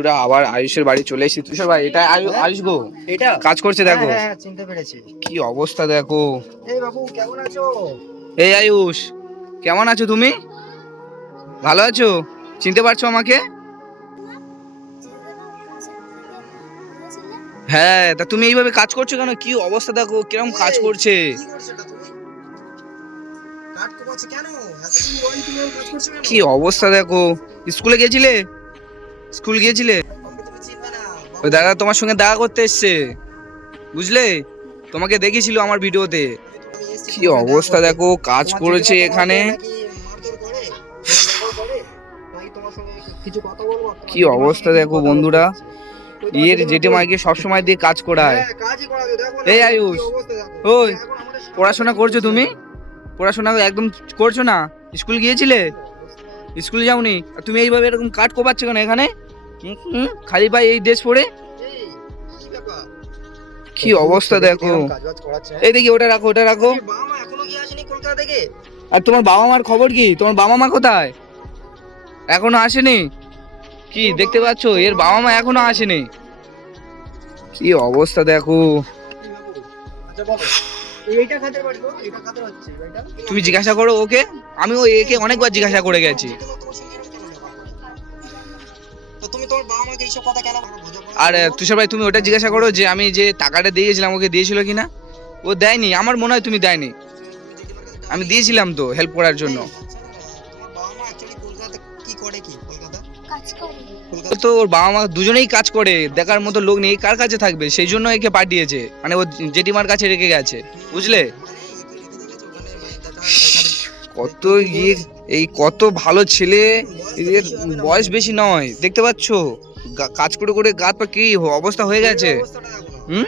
পুরা আবার আয়ুষের বাড়ি চলে এসেছি। তুষার ভাই এটা আয়ু- আয়ুষ গো? এটা? কাজ করছে দেখো। হ্যাঁ, হ্যাঁ, চিনতে পেরেছি। কি অবস্থা দেখো। এই বাবু কেমন আছো? এই আয়ুষ কেমন আছো তুমি? ভালো আছো? চিনতে পারছ আমাকে? হ্যাঁ তা তুমি এইভাবে কাজ করছ কেন? কি অবস্থা দেখো কীরকম কাজ করছে? কি অবস্থা দেখো? স্কুলে গিয়েছিলে স্কুল গিয়েছিলে? ওই দাদা তোমার সঙ্গে দেখা করতে এসছে। বুঝলে? তোমাকে দেখেছিল আমার ভিডিওতে। কি অবস্থা দেখো কাজ করেছে এখানে। কি অবস্থা দেখো বন্ধুরা। এর জেঠিমা জেঠিমাকে সবসময় দিয়ে কাজ করায়। এই আয়ুষ, ওই, পড়াশোনা করছ তুমি? পড়াশোনা একদম করছ না? স্কুল গিয়েছিলে? স্কুলে যাওনি? আর তুমি এইভাবে এরকম কাট কোপাচ্ছ কেন এখানে? খালি পায়ে এই ড্রেস পরে? কি অবস্থা দেখো? এই দেখি, ওটা রাখো ওটা রাখো। আর তোমার বাবা মার খবর কি? তোমার বাবা মা কোথায়? এখনও আসেনি? কি দেখতে পাচ্ছ? এর বাবা মা এখনও আসেনি। কি অবস্থা দেখো। আচ্ছা এইটা এটা হচ্ছে? এটা? তুমি জিজ্ঞাসা করো ওকে আমি ওই একে অনেকবার জিজ্ঞাসা করে গেছি তোমার সঙ্গে এরকম কেন ব্যাপার? তো তুমি তোমার বাবা মাকে এইসব কথা কেন আর তুষার ভাই তুমি ওটা জিজ্ঞাসা করো যে আমি যে টাকাটা দিয়েছিলাম ওকে দিয়েছিল কিনা ও দেয়নি আমার মনে হয় তুমি দেয়নি আমি দিয়েছিলাম তো হেল্প করার জন্য তো ওর বাবা মা দুজনেই কাজ করে দেখার মতো লোক নেই কার কাছে থাকবে সেই জন্য একে পাঠিয়েছে মানে ও জেঠিমার কাছে রেখে গেছে বুঝলে কত ইয়ে এই কত ভালো ছেলে এদের বয়স বেশি নয় দেখতে পাচ্ছ কাজ করে করে গাত পা কি হ- অবস্থা হয়ে গেছে। হুম?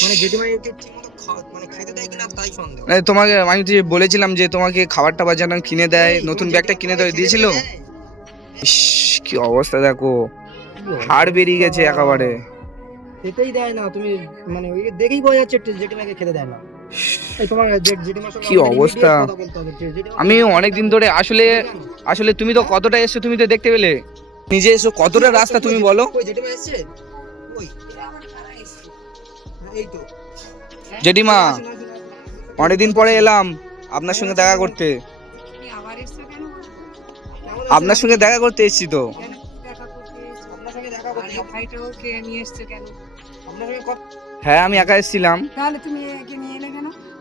মানে মানে খেতে দেয় কিনা তাই সন্দেহ। মানে তোমাকে আমি যে বলেছিলাম যে তোমাকে খাবার টাবার যেন কিনে দেয় নতুন ব্যাগটা কিনে দেয় দিয়েছিল দেয়? ইস, কি অবস্থা দেখো। হাড় বেরিয়ে গেছে একেবারে। খেতেই দেয় না তুমি মানে ওই দেখেই বোঝা যাচ্ছে যে জেঠিমাকে খেতে দেয় না। কি অবস্থা? আমি অনেক দিন ধরে আসলে আসলে তুমি তো কতটা এসছো তুমি তো দেখতে পেলে। নিজে এসো কতটা রাস্তা তুমি বলো। জেঠিমা। অনেকদিন পরে এলাম আপনার সঙ্গে দেখা করতে। আপনার সঙ্গে দেখা করতে এসেছি তো হ্যাঁ আমি একা এসেছিলাম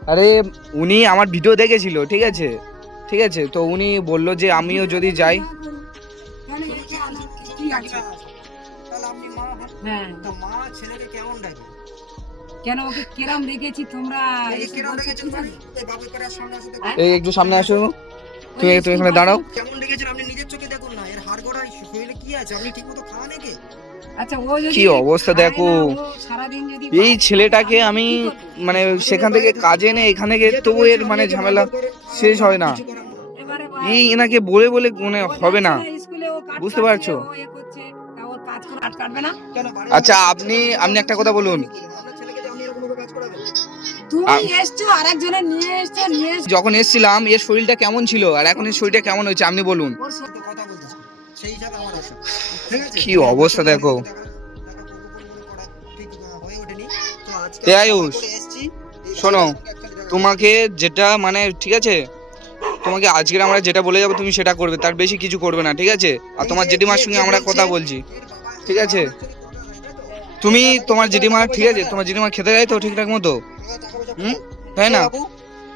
আরে উনি আমার ভিডিও দেখেছিল ঠিক আছে ঠিক আছে তো উনি বলল যে আমিও যদি যাই কেন ওকে কেরাম রেখেছি তোমরা। হ্যাঁ? একটু সামনে আসো তুমি তুমি এখানে দাঁড়াও। কেমন আপনি নিজের চোখে দেখুন না। এর হাড় গোড়া শরীরে কি আছে? আপনি ঠিকমতো খাওয়া নাকি আচ্ছা ও যদি কি অবস্থা দেখো। এই ছেলেটাকে আমি মানে সেখান থেকে কাজে এনে এখানে গিয়ে তবু এর মানে ঝামেলা শেষ হয় না। এই এনাকে বলে বলে মানে হবে না। বুঝতে পারছ? আচ্ছা, আপনি- আপনি একটা কথা বলুন। তুমি এসছো আরেকজনের নিয়ে এসছো নিয়ে এসছো। যখন এসেছিলাম এর শরীরটা কেমন ছিল? আর এখন এর শরীরটা কেমন হয়েছে? আপনি বলুন। ওর সঙ্গে কথা বলতেছি। সেই হিসাবে আমার আশা ঠিক আছে? কি অবস্থা দেখো। এ আয়ুষ, শোনো, তোমাকে যেটা মানে ঠিক আছে? তোমাকে আজকের আমরা যেটা বলে যাব তুমি সেটা করবে। তার বেশি কিছু করবে না ঠিক আছে? আর তোমার জেঠিমার সঙ্গে আমরা কথা বলছি ঠিক আছে? তুমি তোমার জেঠিমা ঠিক আছে? তোমার জেঠিমা খেতে দেয় তো ঠিকঠাক মতো? হুম? তাই না এই বাবু,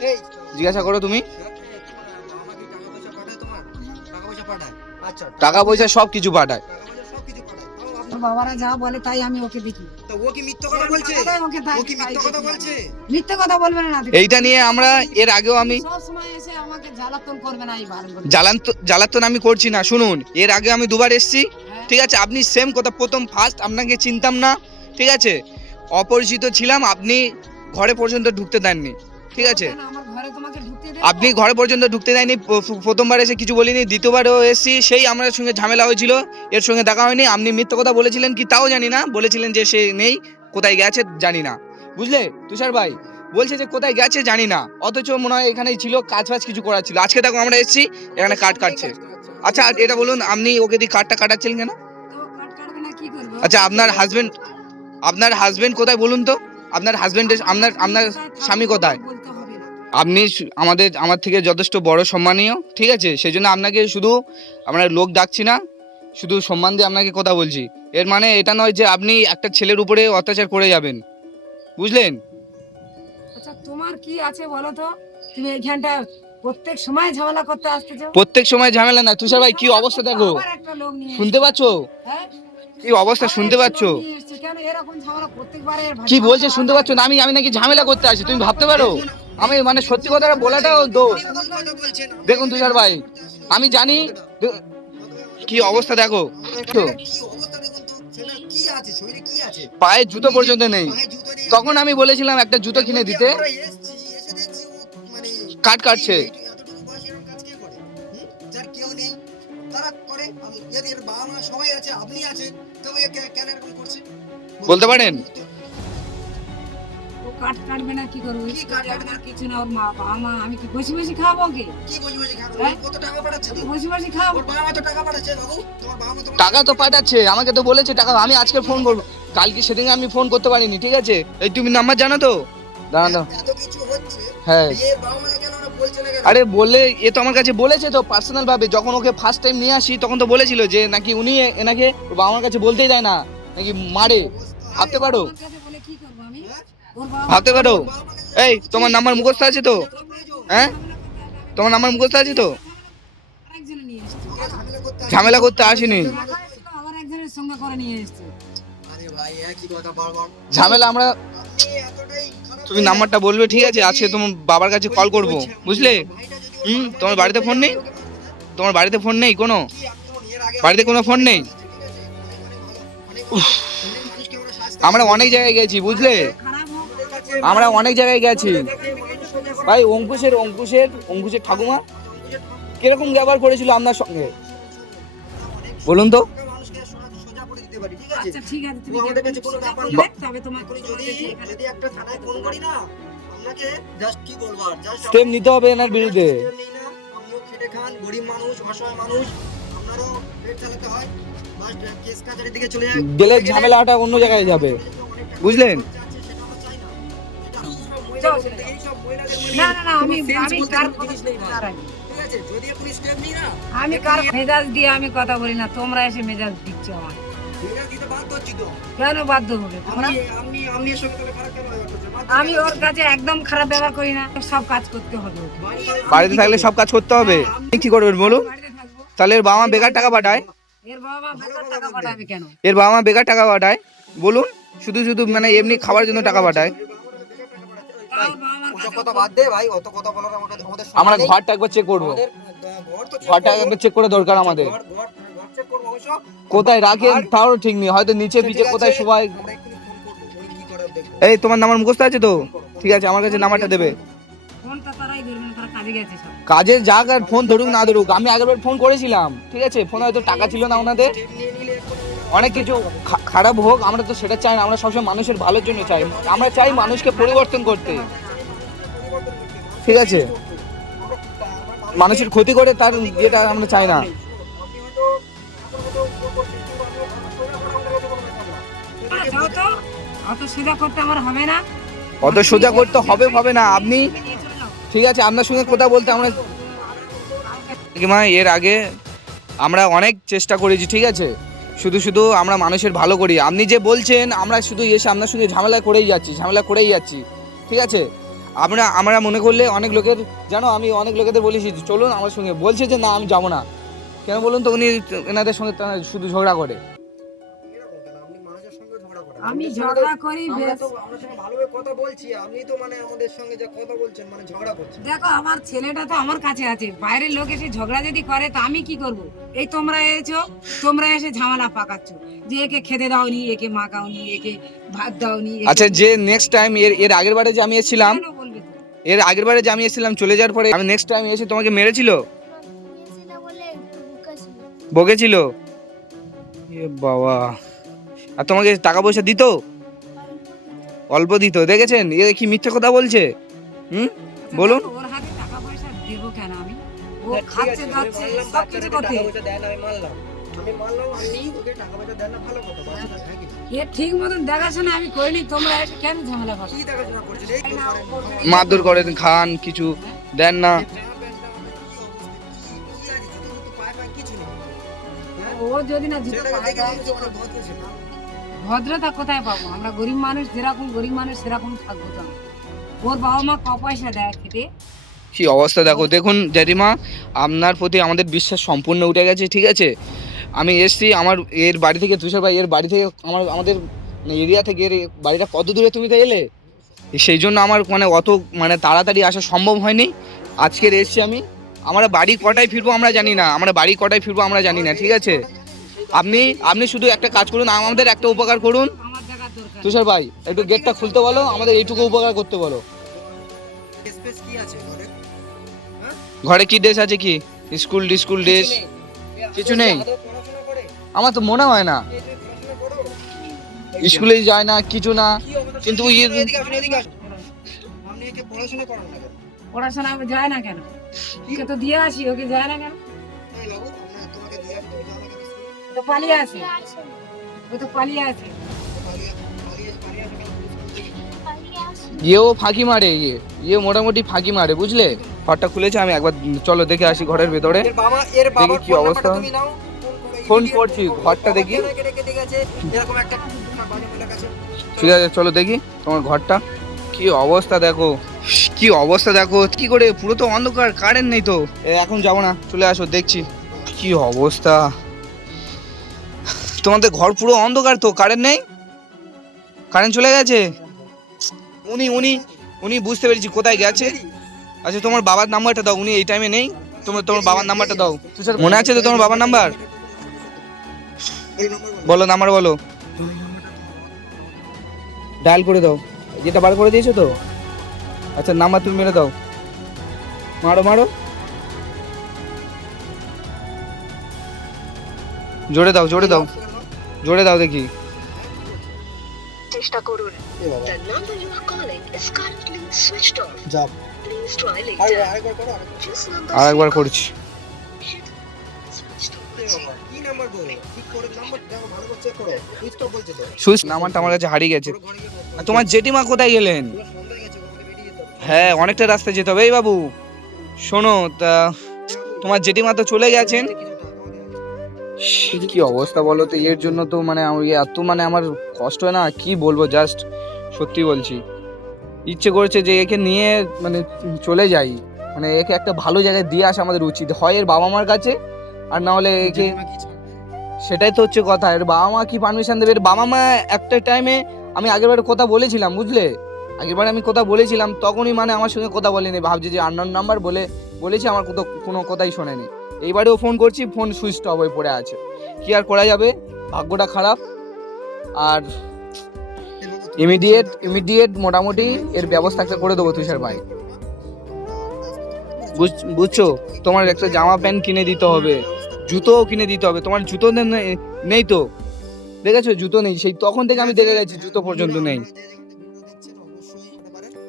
এই, জিজ্ঞাসা করো তুমি টাকা পয়সা পাঠায় তোমার? টাকা পয়সা পাঠায়? আচ্ছা, টাকা পয়সা সব কিছু পাঠায় বাবারা যা বলে তাই আমি ওকে দেখি তো ও কি মিথ্যা কথা বলছে? টাকা দেয় ওকে তাই- ও কি তাই মিথ্যা কথা দেখি। বলছে? মিথ্যে কথা বলবে না না এইটা নিয়ে আমরা এর আগেও আমি জ্বালাতন আমি করছি না শুনুন এর আগে আমি দুবার এসেছি হ্যাঁ? ঠিক আছে আপনি সেম কথা প্রথম ফার্স্ট আপনাকে চিনতাম না ঠিক আছে অপরিচিত ছিলাম আপনি ঘরে পর্যন্ত ঢুকতে দেননি ঠিক আছে? আপনি ঘরে পর্যন্ত ঢুকতে দেয়নি প্রথমবার এসে কিছু বলিনি দ্বিতীয়বারও এসেছি সেই আমার সঙ্গে ঝামেলা হয়েছিল এর সঙ্গে দেখা হয়নি আপনি মিথ্যে কথা বলেছিলেন কি তাও জানি না বলেছিলেন যে সে নেই কোথায় গেছে জানি না বুঝলে? তুষার ভাই বলছে যে কোথায় গেছে জানি না অথচ মনে হয় এখানেই ছিল কাজ ফাজ কিছু করার ছিল আজকে দেখো আমরা এসেছি এখানে কাট কাটছে। আচ্ছা, এটা বলুন আপনি ওকে দিয়ে কার্ডটা কাটাচ্ছিলেন কেন? আচ্ছা আপনার হাজবেন্ড আপনার হাজবেন্ড কোথায় বলুন তো? আপনার হাজবেন্ডের আপনার আপনার স্বামী কোথায়? আপনি আমাদের আমার থেকে যথেষ্ট বড় সম্মানীয় ঠিক আছে? সেই জন্য আপনাকে শুধু আমরা লোক ডাকছি না শুধু সম্মান দিয়ে আপনাকে কথা বলছি। এর মানে এটা নয় যে আপনি একটা ছেলের উপরে অত্যাচার করে যাবেন। বুঝলেন? আচ্ছা তোমার কি আছে বলো তো? তুমি এইখানটা প্রত্যেক সময় ঝামেলা করতে আসতেছো? প্রত্যেক সময় ঝামেলা না। তুষার ভাই কি অবস্থা দেখো? শুনতে পাচ্ছো? হ্যাঁ? কি অবস্থা শুনতে পাচ্ছো? কি বলছে শুনতে পাচ্ছ না? আমি আমি নাকি ঝামেলা করতে আসি তুমি ভাবতে পারো? আমি মানে সত্যি কথাটা বলাটাও দোষ। দেখুন তুষার ভাই আমি জানি কি অবস্থা দেখো। তো, কি অবস্থা দেখুন তো ছেলেটার কি আছে শরীরে কি আছে পায়ে জুতো পর্যন্ত নেই। তখন আমি বলেছিলাম একটা জুতো কিনে দিতে। কাট কাটছে। বলতে পারেন? কাট কাটবে না কি করব? কি কাট কাটবে না? আমার কিছু না ওর মা বাবা মা আমি কি বসে বসে খাব কি? বলছি বলছি খাব? কত টাকা তো বসে বসে খাব। ওর বাবা মা তো টাকা পাঠাচ্ছে তো আমাকে তো বলেছে টাকা আমি আজকে ফোন করব। কালকে সেদিন আমি ফোন করতে পারিনি ঠিক আছে? এই তুমি নাম্বার জানো তো? দাঁড়া দাঁড়া এত কিছু হচ্ছে হ্যাঁ। আরে বললে এ তো আমার কাছে বলেছে তো পার্সোনাল ভাবে। যখন ওকে ফার্স্ট টাইম নিয়ে আসি তখন তো বলেছিল যে নাকি উনি এনাকে বাবা মার কাছে বলতেই দেয় না নাকি মারে। ভাবতে পারো। ভাবতে পারো। এই তোমার নাম্বার মুখস্থ আছে তো? হ্যাঁ? তোমার নাম্বার মুখস্থ আছে তো? ঝামেলা করতে আসেনি। ঝামেলা আমরা তুমি নাম্বারটা বলবে ঠিক আছে? আজকে তোমার বাবার কাছে কল করব বুঝলে? হুম? তোমার বাড়িতে ফোন নেই? তোমার বাড়িতে ফোন নেই কোনো? বাড়িতে কোনো ফোন নেই? আমরা অনেক জায়গায় গেছি বুঝলে? আমরা অনেক জায়গায় গেছি। ভাই অঙ্কুশের অঙ্কুশের অঙ্কুশের ঠাকুমা? কীরকম ব্যবহার করেছিল আপনার সঙ্গে? বলুন তো। আচ্ছা স্টেপ নিতে হবে এনার বিরুদ্ধে। খান গরিব মানুষ অসহায় মানুষ আপনারও পেট চালাতে হয়। গেলে ঝামেলাটা অন্য জায়গায় যাবে। বুঝলেন? না না না আমি আমি কার কথা দাঁড়াই। ঠিক আছে যদি আপনি স্টেপ নিই না আমি কার মেজাজ দিয়ে আমি কথা বলি না তোমরা এসে মেজাজ দিচ্ছ আমার। কেন বাধ্য হবে? আমি ওর কাছে একদম খারাপ ব্যবহার করি না সব কাজ করতে হবে। বাড়িতে- থাকলে সব কাজ করতে হবে। কি করবেন বলুন? তাহলে বাবা মা বেকার টাকা পাঠায়। এর বাবা মা বেকার টাকা পাঠাবে কেন? এর বাবা মা বেকার টাকা পাঠায়। বলুন শুধু শুধু মানে এমনি খাবার জন্য টাকা পাঠায়। তাও ওর বাবা মার ওসব কাছে কথা বাদ দে ভাই অত কথা বলার আমাদের আমাদের সময় আমরা ঘরটা একবার চেক করব। ঘরটা একবার চেক করে দরকার আমাদের। ঘর ঘর ঘর check করব অবশ্য। কোথায় রাখেন আর- তাও ঠিক নেই হয়তো নিচে পিছে কোথায় সবাই। এই তোমার নাম্বার মুখস্থ আছে তো? ঠিক আছে আমার কাছে নাম্বারটা দেবে। ফোনটা তারাই ধরবে না তারা কাজে গেছে কাজের যাক আর ফোন ধরুক না ধরুক আমি আগেরবার ফোন করেছিলাম ঠিক আছে? ফোনে হয়তো টাকা ছিল না ওনাদের। অনেক কিছু খারাপ হোক আমরা তো সেটা চাই না আমরা সবসময় মানুষের ভালোর জন্য চাই। আমরা চাই মানুষকে পরিবর্তন করতে। ঠিক আছে? মানুষের ক্ষতি করে তার যেটা আমরা চাই না। অত সোজা করতে হবে না। অত সোজা করতে হবে হবে না। আপনি। ঠিক আছে, আপনার সঙ্গে কথা বলতে আমরা এর আগে আমরা অনেক চেষ্টা করেছি, ঠিক আছে? শুধু শুধু আমরা মানুষের ভালো করি। আপনি যে বলছেন, আমরা শুধু এসে আপনার সঙ্গে ঝামেলা করেই যাচ্ছি, ঝামেলা করেই যাচ্ছি। ঠিক আছে? আমরা আমরা মনে করলে অনেক লোকের জানো, আমি অনেক লোকেদের বলেছি, চলুন আমার সঙ্গে। বলছে যে, না, আমি যাব না। কেন বলুন তো, উনি এনাদের সঙ্গে শুধু ঝগড়া করে। আমি ঝগড়া করি আমরা বেশ। তো সঙ্গে ভালোভাবে কথা বলছি আপনি তো মানে আমাদের সঙ্গে যা কথা বলছেন মানে ঝগড়া করছেন। দেখো আমার ছেলেটা তো আমার কাছে আছে। বাইরের লোক এসে ঝগড়া যদি করে তা আমি কি করব? এই তোমরা এসেছ তোমরা এসে ঝামেলা পাকাচ্ছ। যে একে খেতে দাওনি একে মাখাওনি একে ভাত দাওনি একে- আচ্ছা যে নেক্সট টাইম এর এর আগের বারে যে আমি এসেছিলাম কেন বলবে? এর আগের বারে যে আমি এসেছিলাম চলে যাওয়ার পরে আমি নেক্সট টাইম এসে তোমাকে মেরেছিল? বকেছিল? এ বাবা। আর তোমাকে টাকা পয়সা দিত? অল্প দিত দেখেছেন? এ কি মিথ্যে কথা বলছে? হুম? বলুন। ওর হাতে টাকা পয়সা দেবো কেন আমি? ও খাচ্ছে সব কিছু করতে আমি মানলাম। মারধর করেন খান কিছু দেন না। নেই। হ্যাঁ? ও যদি না? ভদ্রতা কোথায় পাবো? আমরা গরিব মানুষ যেরকম, গরিব মানুষ সেরকম থাকব তো ওর বাবা মা ক পয়সা দেয় খেটে কি অবস্থা দেখো, দেখুন জেঠিমা, আপনার প্রতি আমাদের বিশ্বাস সম্পূর্ণ উঠে গেছে, ঠিক আছে? আমি এসছি, আমার এর বাড়ি থেকে, তুষার ভাই এর বাড়ি থেকে, আমার, আমাদের এরিয়া থেকে, এর বাড়িটা কত দূরে তুমি তো এলে? সেই জন্য আমার মানে অত মানে তাড়াতাড়ি আসা সম্ভব হয়নি। আজকের এসছি আমি। আমরা বাড়ি কটায় ফিরবো আমরা জানি না, আমরা বাড়ি কটায় ফিরবো আমরা জানি না, ঠিক আছে? আপনি আপনি শুধু একটা কাজ করুন, আমাদের একটা উপকার করুন তুষার ভাই, একটু গেটটা খুলতে বলো, আমাদের এইটুকু উপকার করতে বলো ঘরে? কি ড্রেস আছে কি স্কুল স্কুল ড্রেস কিছু নেই। আমার তো মনে হয় না? স্কুলে যায় না, কিছু না কিন্তু ইয়ে- পড়াশোনা যায় না কেন দিয়ে আসি, ওকে যায় না কেন তো পালিয়ে ও তো পালিয়ে। ইয়েও ফাঁকি মারে ইয়ে। ইয়ে মোটামুটি ফাঁকি মারে বুঝলে? ঘরটা খুলেছে আমি একবার চলো দেখে আসি ঘরের ভেতরে। এর বাবা এর বাবার কি অবস্থা? নাম্বারটা তুমি নাও। ফোন করছি, ঘরটা দেখি। ঠিক আছে চলো দেখি তোমার ঘরটা। কি অবস্থা দেখো। কি অবস্থা দেখো। কি করে পুরো তো অন্ধকার কারেন্ট নেই তো। এখন যাব না চলে আসো দেখছি। কি অবস্থা। তোমাদের ঘর পুরো অন্ধকার তো কারেন্ট নেই? কারেন্ট চলে গেছে? উনি উনি উনি বুঝতে পেরেছি কোথায় গেছে। আচ্ছা তোমার বাবার নাম্বারটা দাও, উনি এই টাইমে নেই। তোমার তোমার বাবার নাম্বারটা দাও। মনে আছে তো তোমার বাবার নাম্বার? বলো নাম্বার বলো। ডায়াল করে দাও। যেটা বার করে দিয়েছ তো? আচ্ছা নাম্বার তুমি মেরে দাও। মারো মারো। জোরে দাও জোরে দাও। জোরে দাও দেখি চেষ্টা করুন এ The number you are calling is currently switched off. যা। Please try আরেকবার- later. আরেকবার করো, আরেকবার। This number আর একবার করছি switched off. এ কি নাম্বার গো? ঠিক করে নাম্বার দেখো, ভালো করে check করো। Switched off বলছে তো। সুইচ নাম্বারটা আমার কাছে হারিয়ে গেছে পুরো ঘরে গিয়ে বলো। আর তোমার জেঠিমা কোথায় গেলেন পুরো সন্ধ্যা হয়ে গেছে, আমাকে বেরিয়ে যেতে হবে। হ্যাঁ অনেকটা রাস্তা যেতে হবে এই বাবু শোনো তা তোমার জেঠিমা তো চলে গেছেন কি অবস্থা বলো তো? এর জন্য তো মানে আমি এত মানে আমার কষ্ট হয় না? কি বলব? জাস্ট সত্যি বলছি। ইচ্ছে করছে যে একে নিয়ে মানে চলে যাই। মানে একে একটা ভালো জায়গায় দিয়ে আসা আমাদের উচিত। হয় এর বাবা মার কাছে আর না হলে একে? সেটাই তো হচ্ছে কথা। এর বাবা মা কি পারমিশন দেবে? এর বাবা মা একটা টাইমে আমি আগেরবার কথা বলেছিলাম বুঝলে? আগেরবার আমি কথা বলেছিলাম তখনই মানে আমার সঙ্গে কথা বলেনি। ভাবছে যে আননোন নাম্বার বলে বলেছি আমার কোথাও কোনো কথাই শোনেনি। এইবারেও ফোন করছি ফোন সুইচ অফ হয়ে পড়ে আছে। কি আর করা যাবে? ভাগ্যটা খারাপ। আর ইমিডিয়েট ইমিডিয়েট মোটামুটি এর ব্যবস্থা একটা করে দেবো তুষার ভাই। বুঝ- বুঝছ? তোমার একটা জামা প্যান্ট কিনে দিতে হবে, জুতোও কিনে দিতে হবে। তোমার জুতো নেই তো? দেখেছ? জুতো নেই। সেই তখন থেকে আমি দেখে গেছি, জুতো পর্যন্ত নেই।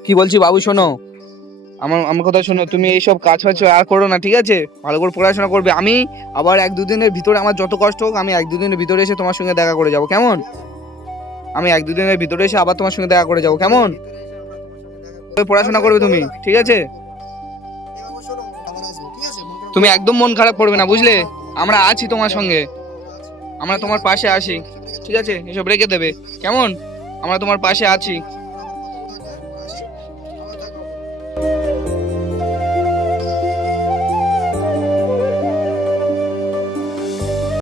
কি বলছি বাবু শোনো আমার আমার কথা শোনো, তুমি এইসব কাজ ফাজ আর করো না, ঠিক আছে? ভালো করে পড়াশোনা করবে। আমি আবার এক দুদিনের ভিতরে আমার যত কষ্ট হোক, আমি এক দুদিনের ভিতরে এসে তোমার সঙ্গে দেখা করে যাব, কেমন? আমি এক দুদিনের ভিতরে এসে আবার তোমার সঙ্গে দেখা করে যাব, কেমন? পড়াশোনা করবে তুমি, ঠিক আছে? তুমি একদম মন খারাপ করবে না, বুঝলে? আমরা আছি তোমার সঙ্গে। আমরা তোমার পাশে আছি, ঠিক আছে? এসব রেখে দেবে, কেমন? আমরা তোমার পাশে আছি।